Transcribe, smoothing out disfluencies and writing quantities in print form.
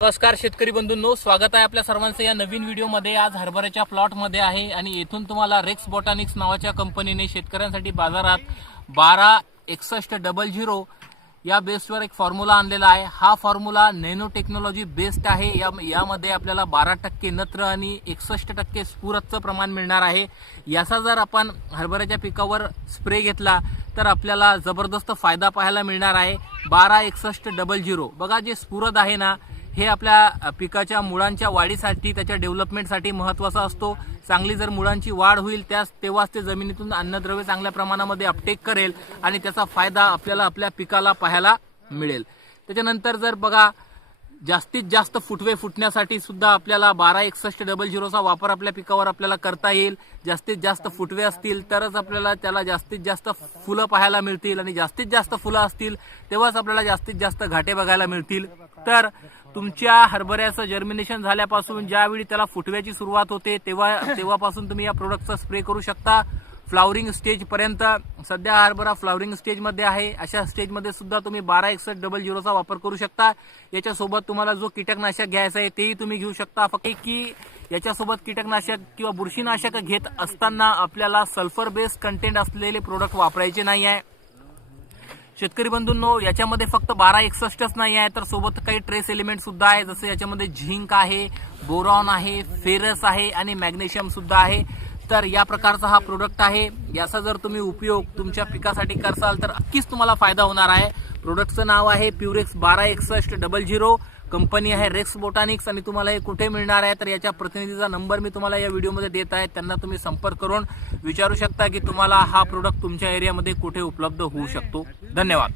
नमस्कार शेतकरी बंधूंनो, स्वागत आहे आपल्या सर्वांचं या नवीन व्हिडिओमध्ये। आज हरभऱ्याच्या प्लॉटमध्ये आहे आणि येथून तुम्हाला रेक्स बॉटॅनिक्स नावाच्या कंपनीने शेतकऱ्यांसाठी बाजारात 126100 या बेसवर एक फॉर्म्युला आणलेला आहे। हा फॉर्म्युला नॅनो टेक्नॉलॉजी बेस्ड आहे। यामध्ये आपल्याला 12% नत्र आणि 61% स्फुरदचं प्रमाण मिळणार आहे। याचा जर आपण हरभऱ्याच्या पिकावर स्प्रे घेतला तर आपल्याला जबरदस्त फायदा पाहायला मिळणार आहे। 126100 बघा, जे स्फुरद आहे ना, हे आपल्या पिकाच्या मुळांच्या वाढीसाठी, त्याच्या डेव्हलपमेंटसाठी महत्त्वाचा असतो। चांगली जर मुळांची वाढ होईल तेव्हाच ते जमिनीतून अन्नद्रव्य चांगल्या प्रमाणामध्ये अपटेक करेल आणि त्याचा फायदा आपल्याला आपल्या पिकाला पाहायला मिळेल। त्याच्यानंतर जर बघा, जास्तीत जास्त फुटवे फुटण्यासाठी सुद्धा आपल्याला 126100 चा वापर आपल्या पिकावर आपल्याला करता येईल। जास्तीत जास्त फुटवे असतील तरच आपल्याला त्याला जास्तीत जास्त फुलं पाहायला मिळतील आणि जास्तीत जास्त फुलं असतील तेव्हाच आपल्याला जास्तीत जास्त घाटे बघायला मिळतील। तर तुमच्या हरभऱ्याचं जर्मिनेशन झाल्यापासून ज्यावेळी त्याला फुटव्याची सुरुवात होते तेव्हापासून तुम्ही या प्रोडक्टचा स्प्रे करू शकता। फ्लावरिंग स्टेज पर्यंत सध्या हरभरा फ्लावरिंग स्टेज मध्ये आहे, अशा स्टेज मध्ये सुद्धा तुम्ही 126100 चा वापर करू शकता। याच्यासोबत तुम्हाला जो कीटकनाशक घ्यायचा आहे तेही तुम्ही घेऊ शकता। फक्त की याच्यासोबत कीटकनाशक किंवा बुरशीनाशक घेत असताना आपल्याला सल्फर बेस्ड कंटेंट असलेले प्रोडक्ट वापरायचे नाही आहे। शेतकरी बंधूंनो, याच्यामध्ये फक्त 1261च नाही आहे, तर सोबत काही ट्रेस एलिमेंट सुद्धा आहे। जसं याच्यामध्ये झिंक आहे, बोरॉन आहे, फेरस आहे आणि मॅग्नेशियम सुद्धा आहे। तर या प्रकारचा हा प्रोडक्ट आहे। याचा जर तुम्ही उपयोग तुमच्या पिकासाठी करसाल तर नक्कीच तुम्हाला फायदा होणार आहे। प्रोडक्टचं नाव आहे प्युरेक्स 126100, कंपनी आहे रेक्स बॉटॅनिक्स आणि तुम्हाला हे कुठे मिळणार आहे तर याच्या प्रतिनिधीचा नंबर मी तुम्हाला या व्हिडिओमध्ये देत आहे। त्यांना तुम्ही संपर्क करून विचारू शकता की तुम्हाला हा प्रोडक्ट तुमच्या एरियामध्ये कुठे उपलब्ध होऊ शकतो। धन्यवाद।